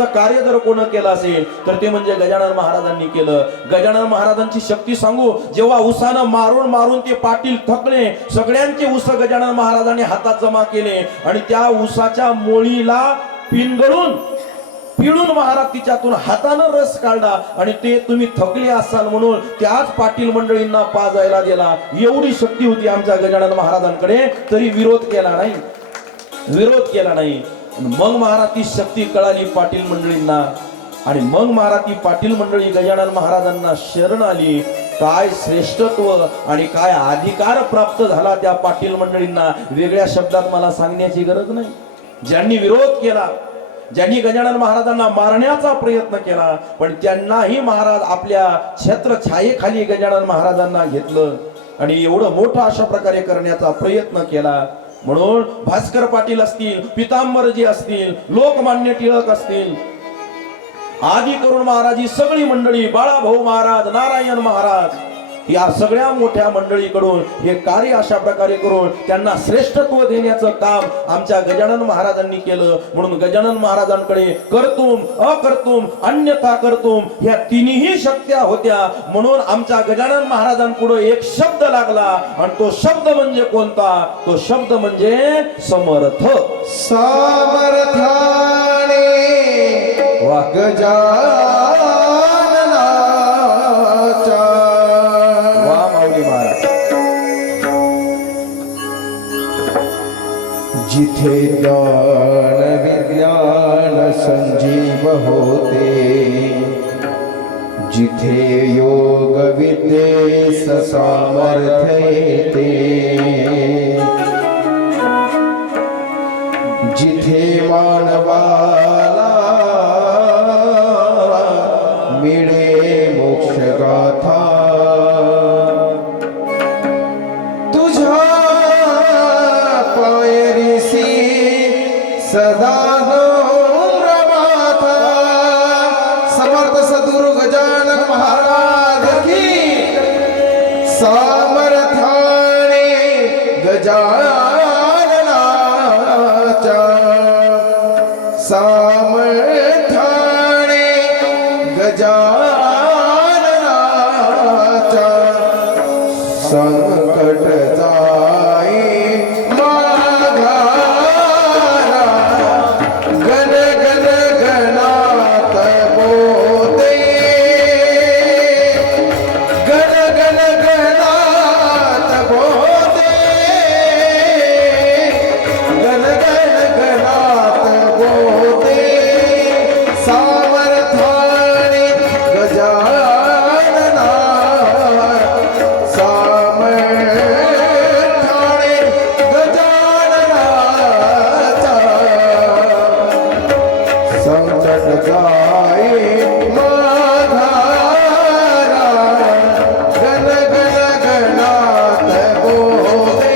करण्याचं कार्य जर कोण केलं असेल तर ते म्हणजे गजानन महाराजांनी केलं. गजानन महाराजांची शक्ती सांगू, जेव्हा उसानं मारून मारून ते पाटील थकले, सगळ्यांचे ऊस गजानन महाराजांनी हातात जमा केले आणि त्या ऊसाच्या मोळीला पिंगळून पिळून महाराज तिच्यातून हातानं रस काढला आणि ते तुम्ही थकले असाल म्हणून त्याच पाटील मंडळींना पाजायला दिला. एवढी शक्ती होती आमच्या गजानन महाराजांकडे, तरी विरोध केला नाही, विरोध केला नाही. मग महाराज ती शक्ती कळाली पाटील मंडळींना आणि मग महाराज ती पाटील मंडळी गजानन महाराजांना शरण आली. काय श्रेष्ठत्व आणि काय अधिकार प्राप्त झाला त्या पाटील मंडळींना, वेगळ्या शब्दात मला सांगण्याची गरज नाही. ज्यांनी विरोध केला, ज्यांनी गजानन महाराजांना मारण्याचा प्रयत्न केला, पण त्यांनाही महाराज आपल्या छत्रछायेखाली गजानन महाराजांना घेतलं आणि एवढं मोठं अशा प्रकारे करण्याचा प्रयत्न केला. म्हणून भास्कर पाटील असतील, पितांबरजी असतील, लोकमान्य टिळक असतील, आदी करून महाराज, ही सगळी मंडळी, बाळाभाऊ महाराज, नारायण महाराज, या सगळ्या मोठ्या मंडळीकडून हे कार्य अशा प्रकारे करून त्यांना श्रेष्ठत्व देण्याचं काम आमच्या गजानन महाराजांनी केलं. म्हणून गजानन महाराजांकडे कर्तुम, अकर्तुम, अन्यथा कर्तुम ह्या तिन्ही शक्त्या होत्या. म्हणून आमच्या गजानन महाराजांपुढे एक शब्द लागला आणि तो शब्द म्हणजे कोणता? तो शब्द म्हणजे समर्थ. सामर्थ्याने वा गजाननाचा वा माऊली महाराज. जिथे ज्ञान विज्ञान संजीव होते, जिथे योग विद्येस सामर्थ्य येते, जिथे मानवाला मिळे मोक्ष गाथा, तुझ्या पायरीसी सदा रमाथा. समर्थ सद्गुरु गजानन महाराज की सामर्थ्याने गजाननाच्या, सामर्थ्याने गजाननाच्या संकट जाई माघारा. गण गण गणात बोते, गण गण गणात बोते, गण गण गणात बोते. सामर्थ्याने गजानना, सामर्थ्याने गजाननाचा संकट जाई माघारा. गण गण गणात बोते,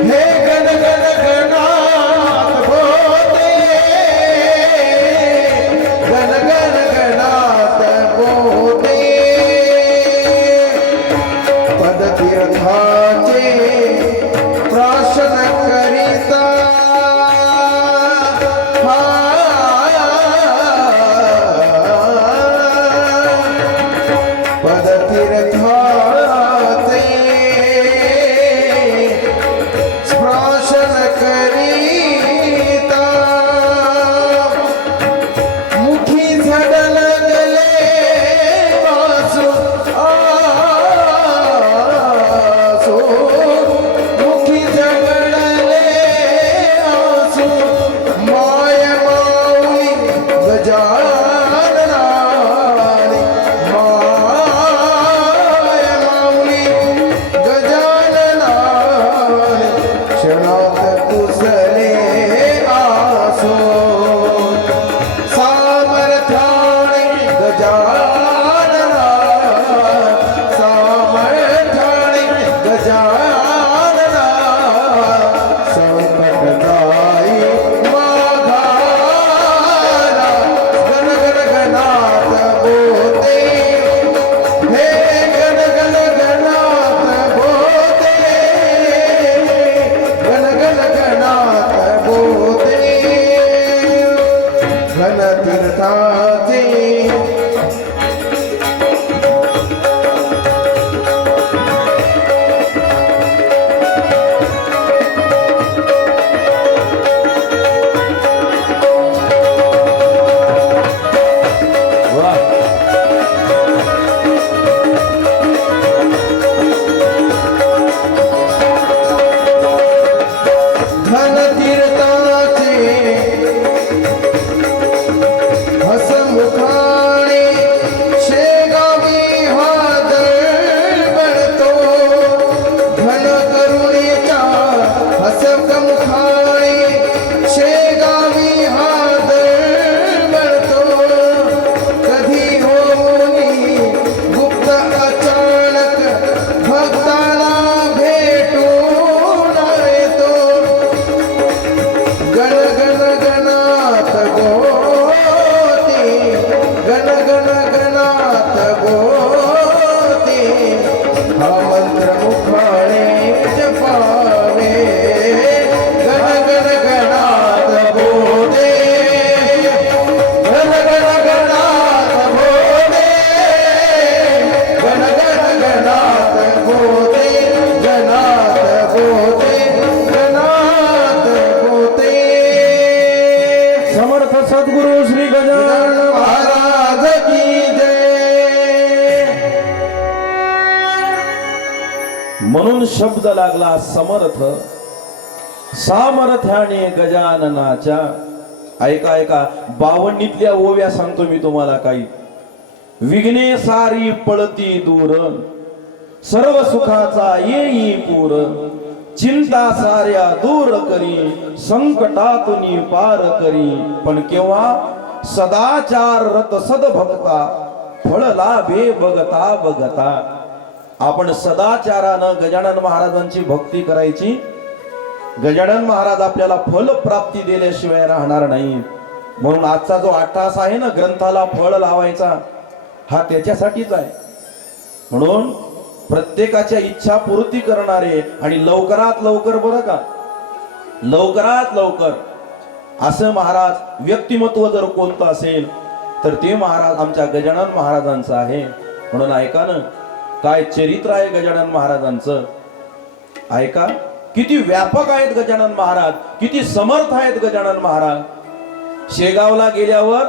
हे गण गण गणात बोते, गण गण गणात बोते. पदतीर्थाचे प्राशन करिता, हा तीर्थाचे हसमुखाने शेगावी हा दळबळतो घन करुणेच्या हसमुखाने शेगावी हा दळबळतो कधी होनी गुप्त अचानक भक्ताला भेटून येतो गण गण गणात गोते गण गण गणात गोते हा मंत्र मुखाने जपावे गण गण गणात गोते गण गण गणात गोते गण गण गणात गोते गणात गोते गणात गोते समर्थ सद्गुरु श्री गजानन महाराज की जय. म्हणून शब्द लागला समर्थ सामर्थ्याने गजाननाच्या. ऐका ऐका, बावन्नीतल्या ओव्या सांगतो मी तुम्हाला काही. विघ्ने सारी पळती दूर, सर्व सुखाचा येई पूर, चिंता साऱ्या दूर करी, संकटातून पार करी. पण केव्हा सदाचार रत सदभक्ता, फळ लाभे बघता बघता. आपण सदाचारानं गजानन महाराजांची भक्ती करायची. गजानन महाराज आपल्याला फल प्राप्ती दिल्याशिवाय राहणार नाही. म्हणून आजचा जो अट्टास आहे ना, ग्रंथाला फळ लावायचा, हा त्याच्यासाठीच आहे. म्हणून प्रत्येकाच्या इच्छा पूर्ती करणारे आणि लवकरात लवकर, बरं का, लवकरात लवकर असं महाराज व्यक्तिमत्व जर कोणतं असेल तर ते महाराज आमच्या गजानन महाराजांचं आहे. म्हणून ऐका ना, काय चरित्र आहे गजानन महाराजांचं. ऐका, किती व्यापक आहेत गजानन महाराज, किती समर्थ आहेत गजानन महाराज. शेगावला गेल्यावर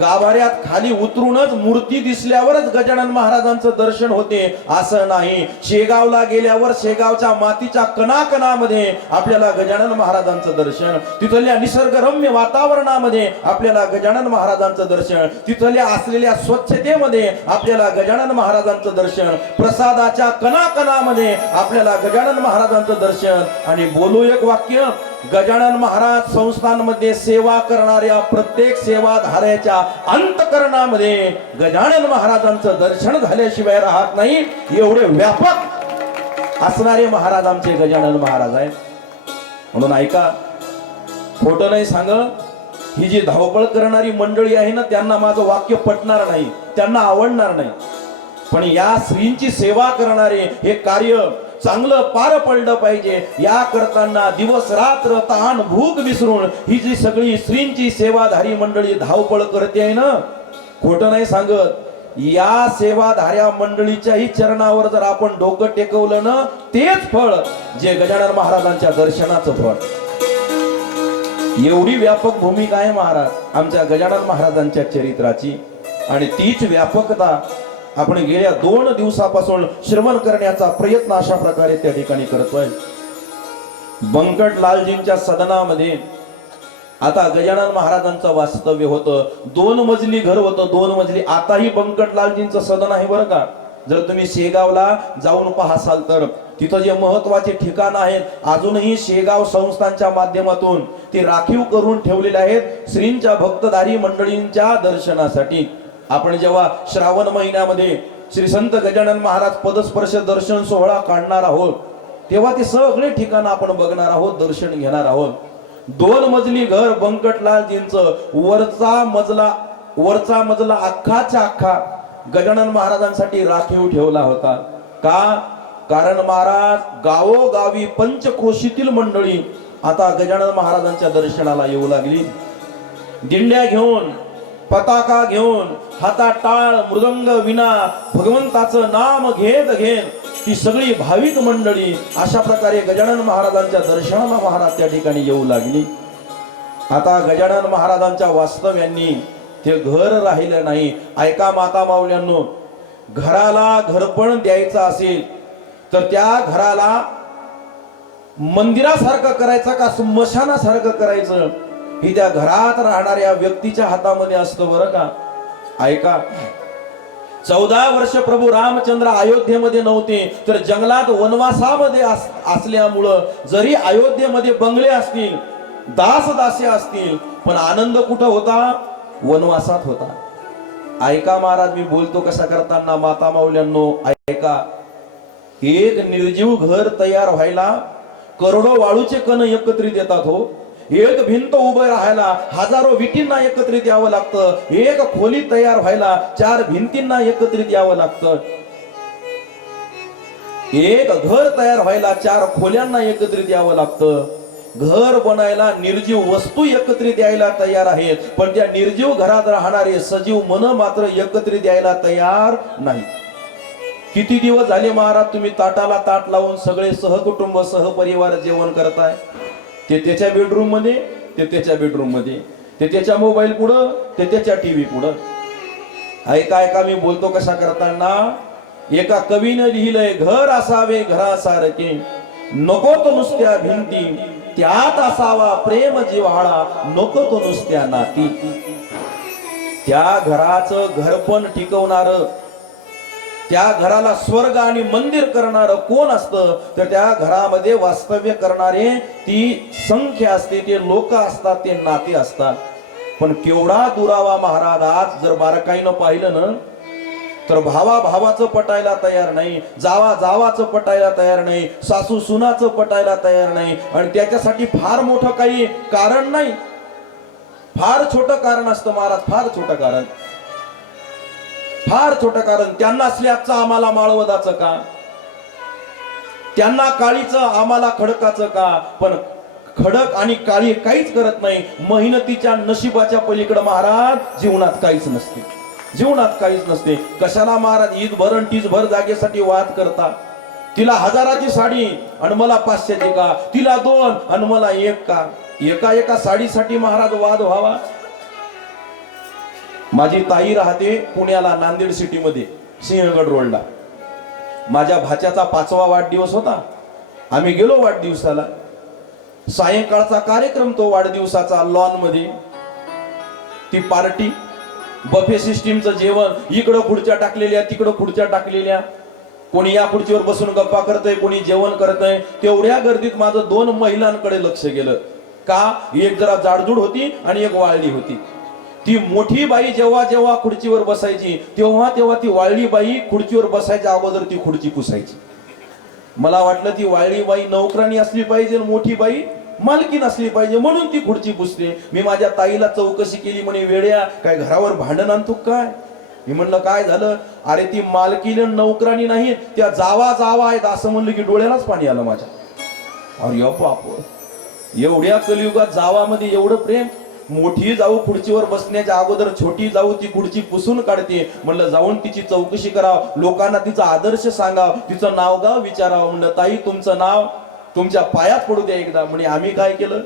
गाभाऱ्यात खाली उतरूनच मूर्ती दिसल्यावरच गजानन महाराजांचं दर्शन होते असं नाही. शेगावला गेल्यावर शेगावच्या मातीच्या कणाकणामध्ये आपल्याला गजानन महाराजांचं दर्शन, तिथल्या निसर्गरम्य वातावरणामध्ये आपल्याला गजानन महाराजांचं दर्शन, तिथल्या असलेल्या स्वच्छतेमध्ये आपल्याला गजानन महाराजांचं दर्शन, प्रसादाच्या कणाकणामध्ये आपल्याला गजानन महाराजांचं दर्शन. आणि बोलू एक वाक्य, गजानन महाराज संस्थांमध्ये सेवा करणाऱ्या प्रत्येक सेवाधाऱ्याच्या अंतकरणामध्ये गजानन महाराजांचं दर्शन झाल्याशिवाय राहत नाही. एवढे व्यापक असणारे महाराज आमचे गजानन महाराज आहेत. म्हणून ऐका, खोटं नाही सांग, ही जी धावपळ करणारी मंडळी आहे ना, त्यांना माझं वाक्य पटणार नाही, त्यांना आवडणार नाही. पण या श्रींची सेवा करणारे हे कार्य चांगलं पार पडलं पाहिजे, या करताना दिवस रात्र ताण भूक विसरून ही जी सगळी श्रींची सेवाधारी मंडळी धावपळ करते आहे ना, खोटं नाही सांगत, या सेवाधाऱ्या मंडळीच्याही चरणावर जर आपण डोकं टेकवलं ना, तेच फळ जे गजानन महाराजांच्या दर्शनाचं फळ. एवढी व्यापक भूमिका आहे महाराज आमच्या गजानन महाराजांच्या चरित्राची. आणि तीच व्यापकता आपण गेल्या 2 दिवसापासून श्रवण करण्याचा प्रयत्न अशा प्रकारे त्या ठिकाणी करतोय. बंकटलालजींच्या सदनामध्ये आता गजानन महाराजांचं वास्तव्य होतं. 2 मजली घर होतं, 2 मजली. आताही बंकटलालजींचं सदन आहे बरं का. जर तुम्ही शेगावला जाऊन पाहाल तर तिथं जे महत्वाचे ठिकाण आहेत अजूनही शेगाव संस्थांच्या माध्यमातून ते राखीव करून ठेवलेले आहेत श्रींच्या भक्तधारी मंडळींच्या दर्शनासाठी. आपण जेव्हा श्रावण महिन्यामध्ये श्री संत गजानन महाराज पदस्पर्श दर्शन सोहळा काढणार आहोत तेव्हा ते सगळे ठिकाण आपण बघणार आहोत, दर्शन घेणार आहोत. 2 मजली घर बंकटलालजींचं, वरचा मजला अख्खाच्या अख्खा गजानन महाराजांसाठी राखीव ठेवला होता. का? कारण महाराज गावोगावी पंचक्रोशीतील मंडळी आता गजानन महाराजांच्या दर्शनाला येऊ लागली. दिंड्या घेऊन, पताका घेऊन, हातात टाळ मृदंग विना भगवंताचं नाम घेत घेत ती सगळी भाविक मंडळी अशा प्रकारे गजानन महाराजांच्या दर्शनाला महाराज त्या ठिकाणी येऊ लागली. आता गजानन महाराजांच्या वास्तव्यांनी ते घर राहिलं नाही. ऐका माता माऊल्यांनो, घराला घरपण द्यायचं असेल तर त्या घराला मंदिरासारखं करायचं का स्मशानासारखं करायचं ही त्या घरात राहणाऱ्या व्यक्तीच्या हातामध्ये असतं बरं का. ऐका, 14 वर्ष प्रभू रामचंद्र अयोध्येमध्ये नव्हते तर जंगलात वनवासामध्ये असल्यामुळं जरी अयोध्येमध्ये बंगले असतील, दासदासी असतील, पण आनंद कुठं होता? वनवासात होता. ऐका महाराज, मी बोलतो कसा करताना माता माऊल्यांनो ऐका. एक निर्जीव घर तयार व्हायला करोडो वाळूचे कण एकत्रित येतात हो. एक भिंत उभं राहायला हजारो विटींना एकत्रित यावं लागतं. एक खोली तयार व्हायला 4 भिंतींना एकत्रित यावं लागतं. एक घर तयार व्हायला 4 खोल्यांना एकत्रित यावं लागतं. घर बनायला निर्जीव वस्तू एकत्रित यायला तयार आहेत, पण त्या निर्जीव घरात राहणारे सजीव मन मात्र एकत्रित यायला तयार नाही. किती दिवस झाले महाराज तुम्ही ताटाला ताट लावून सगळे सहकुटुंब सहपरिवार जेवण करताय? ते त्याच्या बेडरूम मध्ये, ते त्याच्या बेडरूम मध्ये, ते त्याच्या मोबाईल पुढं, ते त्याच्या टीव्ही पुढं. ऐका ऐका, मी बोलतो कसा करताना. एका कवीनं लिहिलंय, घर असावे घरासारखे, नको तो नुसत्या भिंती, त्यात असावा प्रेम जिव्हाळा, नको तो नुसत्या नाती. त्या घराचं घरपण टिकवणार, त्या घराला स्वर्ग आणि मंदिर करणारं कोण असतं तर त्या घरामध्ये वास्तव्य करणारे ती संख्या असते, ते लोक असतात, ते नाते असतात. पण केवढा दुरावा महाराज. आज जर बारकाईनं पाहिलं ना तर भावा भावाचं पटायला तयार नाही, जावा जावाचं पटायला तयार नाही, सासू सुनाचं पटायला तयार नाही. आणि त्याच्यासाठी फार मोठं काही कारण नाही, फार छोटं कारण असतं महाराज, फार छोटं कारण, फार छोटं कारण. त्यांना स्लॅबचं आम्हाला माळवदाचं का, त्यांना काळीचं आम्हाला खडकाचं का. पण खडक आणि काळी काहीच करत नाही. मेहनतीच्या नशिबाच्या पलीकडे महाराज जीवनात काहीच नसते, जीवनात काहीच नसते. कशाला महाराज ईद भर आणि तीज भर जागेसाठी वाद करता? तिला 1000ची साडी आणि मला 500ची का, तिला 2 आणि मला 1 का? एका एका साडीसाठी महाराज वाद व्हावा? माझी ताई राहते पुण्याला, नांदेड सिटी मध्ये, सिंहगड रोडला. माझ्या भाच्याचा 5वा वाढदिवस होता. आम्ही गेलो वाढदिवसाला. सायंकाळचा कार्यक्रम तो वाढदिवसाचा, लॉन मध्ये ती पार्टी, बफे सिस्टीमचं जेवण, इकडं खुर्च्या टाकलेल्या, तिकडं खुर्च्या टाकलेल्या, कोणी या खुर्चीवर बसून गप्पा करतय, कोणी जेवण करतय. तेवढ्या गर्दीत माझं 2 महिलांकडे लक्ष गेलं. का? एक जरा जाडजूड होती आणि एक वाळली होती. ती मोठी बाई जेव्हा जेव्हा खुर्चीवर बसायची तेव्हा तेव्हा ती वाळली बाई खुर्चीवर बसायच्या अगोदर ती खुर्ची पुसायची. मला वाटलं ती वाळली बाई नौकरानी असली पाहिजे, मोठी बाई मालकीन असली पाहिजे, म्हणून ती खुर्ची पुसते. मी माझ्या ताईला चौकशी केली, म्हणे वेड्या काय घरावर भांडण आणतो काय? मी म्हणलं काय झालं? अरे ती मालकीन नौकरानी नाही, त्या जावा जावा आहेत. असं म्हणलं की डोळ्यालाच पाणी आलं माझ्या. अरे बाप, एवढ्या कलियुगात जावामध्ये एवढं प्रेम. मोठी जाऊ खुर्चीवर बसण्याच्या अगोदर छोटी जाऊ ती खुर्ची पुसून काढते. म्हणलं जाऊन तिची चौकशी कराव, लोकांना तिचा आदर्श सांगाव, तिचं नाव गाव विचारावं. म्हणलं ताई तुमचं नाव तुमच्या पायात पडू द्या एकदा. म्हणजे आम्ही काय केलं?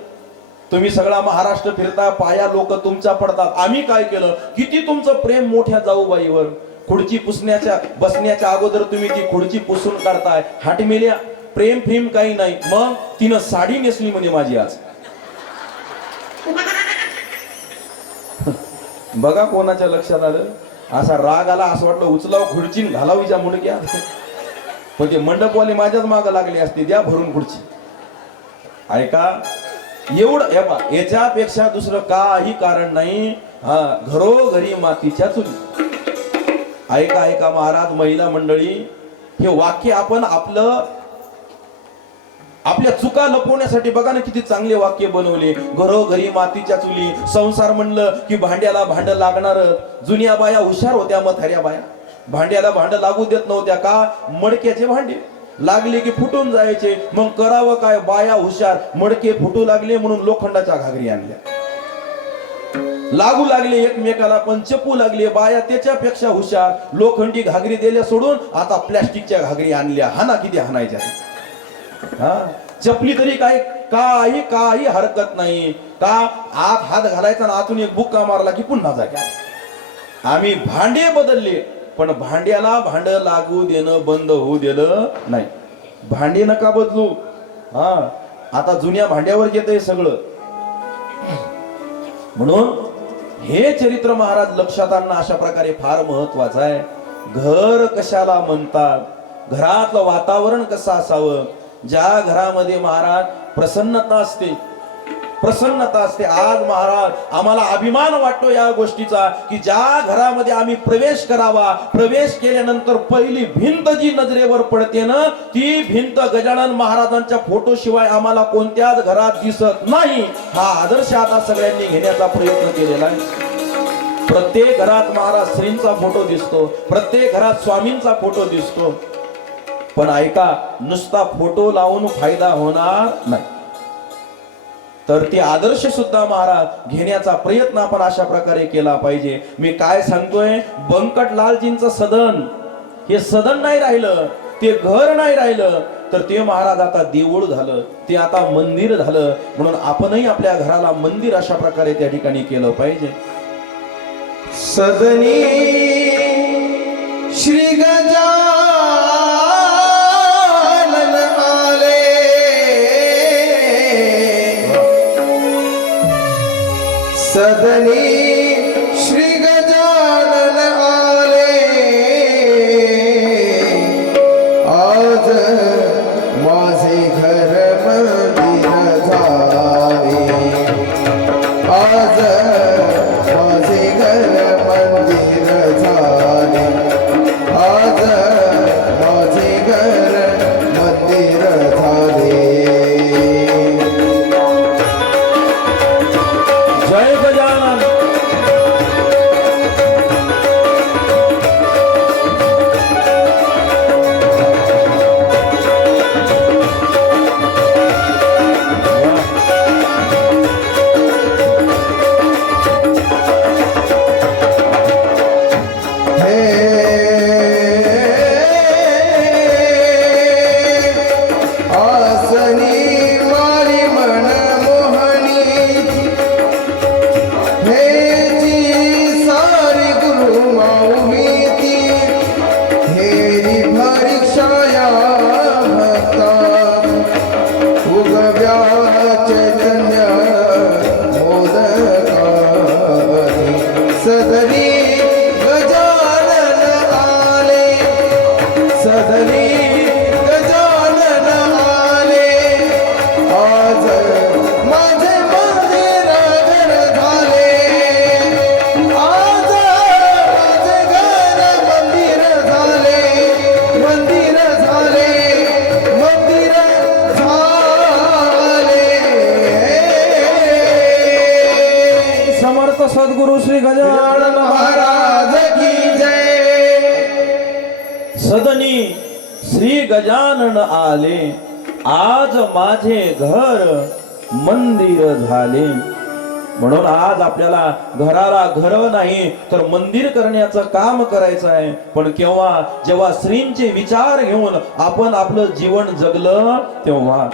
तुम्ही सगळा महाराष्ट्र फिरता, पाया लोक तुमच्या पडतात. आम्ही काय केलं? किती तुमचं प्रेम मोठ्या जाऊबाईवर. खुर्ची पुसण्याच्या बसण्याच्या अगोदर तुम्ही ती खुर्ची पुसून काढताय. हाट मेल्या, प्रेम फेम काही नाही. मग तिनं साडी नेसली म्हणे माझी आज. बघा कोणाच्या लक्षात आलं? असा राग आला, असं वाटलं उचलाव खुर्चीन घालावीच्या मुंडक्या. पण ते मंडपवाले माझ्याच मागं लागले असते, द्या भरून खुर्ची. ऐका, एवढं हे बा, याच्यापेक्षा दुसरं काही कारण नाही. हा, घरोघरी मातीच्या चुली. ऐका ऐका महाराज, महिला मंडळी, हे वाक्य आपण आपल्या चुका लपवण्यासाठी बघा ना किती चांगले वाक्य बनवले. घरोघरी मातीच्या चुली. संसार म्हणलं की भांड्याला भांड लागणार. जुन्या बाया हुशार होत्या, म्हाताऱ्या बाया भांड्याला भांड लागू देत नव्हत्या. का? मडक्याचे भांडे लागले की फुटून जायचे. मग करावं काय? बाया हुशार, मडके फुटू लागले म्हणून लोखंडाच्या घागरी आणल्या. लागू लागले एकमेकाला, पण चपू लागले. बाया त्याच्यापेक्षा हुशार, लोखंडी घागरी दिल्या सोडून आता प्लॅस्टिकच्या घागरी आणल्या. हाना किती हाणायच्या. हा चपली तरी काय काही काही हरकत नाही का, आत हात घालायचा आणि आतून एक बुक्का मारला की पुन्हा जाग्या. आम्ही भांडे बदलले, पण भांड्याला भांड लागू देणं बंद होऊ दिलं नाही. भांडे नका बदलू. हा आता जुन्या भांड्यावर येतंय सगळं. म्हणून हे चरित्र महाराज लक्षात आणणं अशा प्रकारे फार महत्वाचं आहे. घर कशाला म्हणतात, घरातलं वातावरण कसं असावं. ज्या घरामध्ये महाराज प्रसन्नता असते, प्रसन्नता असते. आज महाराज आम्हाला अभिमान वाटतो या गोष्टीचा की ज्या घरामध्ये आम्ही प्रवेश करावा, प्रवेश केल्यानंतर पहिली भिंत जी नजरेवर पडते ना, ती भिंत गजानन महाराजांच्या फोटो शिवाय आम्हाला कोणत्याच घरात दिसत नाही. हा आदर्श आता सगळ्यांनी घेण्याचा प्रयत्न केलेला आहे. प्रत्येक घरात महाराज श्रींचा फोटो दिसतो, प्रत्येक घरात स्वामींचा फोटो दिसतो. पण ऐका, नुसता फोटो लावून फायदा होणार नाही. तर ते आदर्श सुद्धा महाराज घेण्याचा प्रयत्न आपण अशा प्रकारे केला पाहिजे. मी काय सांगतोय, बंकटलालजींचं सदन, हे सदन नाही राहिलं, ते घर नाही राहिलं, तर ते महाराज आता देऊळ झालं, ते आता मंदिर झालं. म्हणून आपणही आपल्या घराला मंदिर अशा प्रकारे त्या ठिकाणी केलं पाहिजे. सदनी श्री गजानन आले, सदनी श्री गजानन आले. आज माझे घर मंदिर झाले, आज माझे घर मंदिर झाले, आज माझे घर मंदिर झाले. जय गजानन. आसनी मारी मन मोहनी, हे जी सारी गुरु माऊली, हेरी परीक्षाया भक्ता, उगव्या चैतन्य मोदका. सदनी गजानन आले, सदनी गजानन आले. आज माझे मंदिर घर झाले, आज माझे घर मंदिर झाले, मंदिर झाले, मंदिर झाले. समर्थ सद्गुरु श्री गजानन महाराज की जय. सदनी श्री गजानन आले, आज माझे घर मंदिर झाले. म्हणून आज आपल्याला घराला घर नाही तर मंदिर करण्याचं काम करायचं आहे. पण केव्हा, जेव्हा श्रींचे विचार घेऊन आपण आपलं जीवन जगलं तेव्हा.